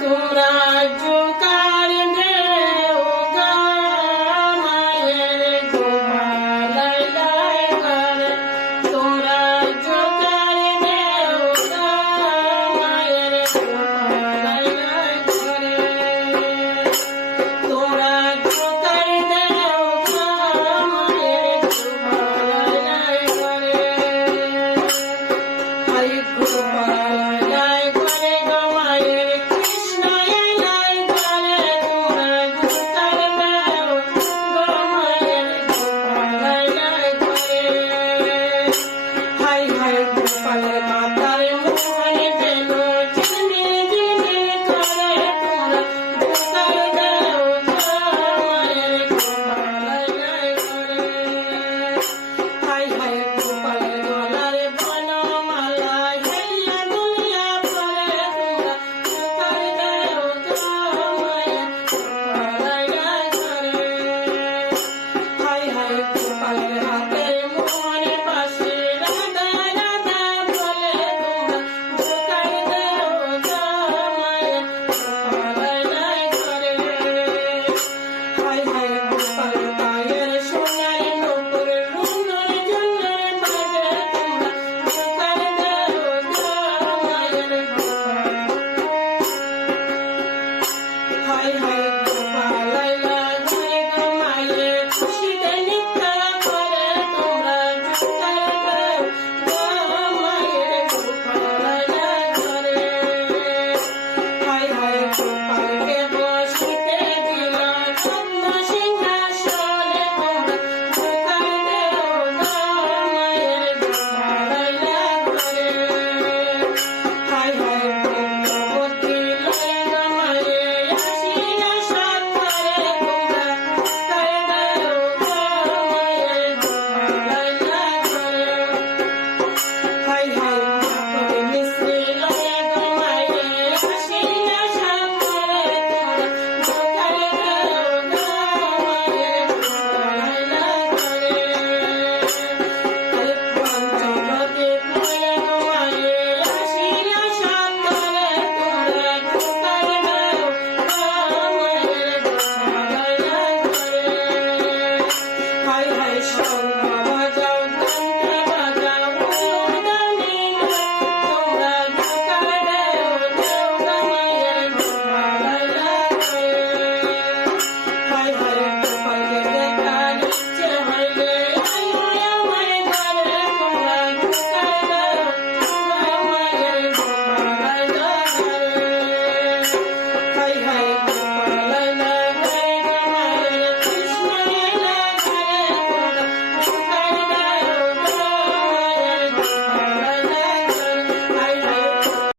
তোমরা Oh,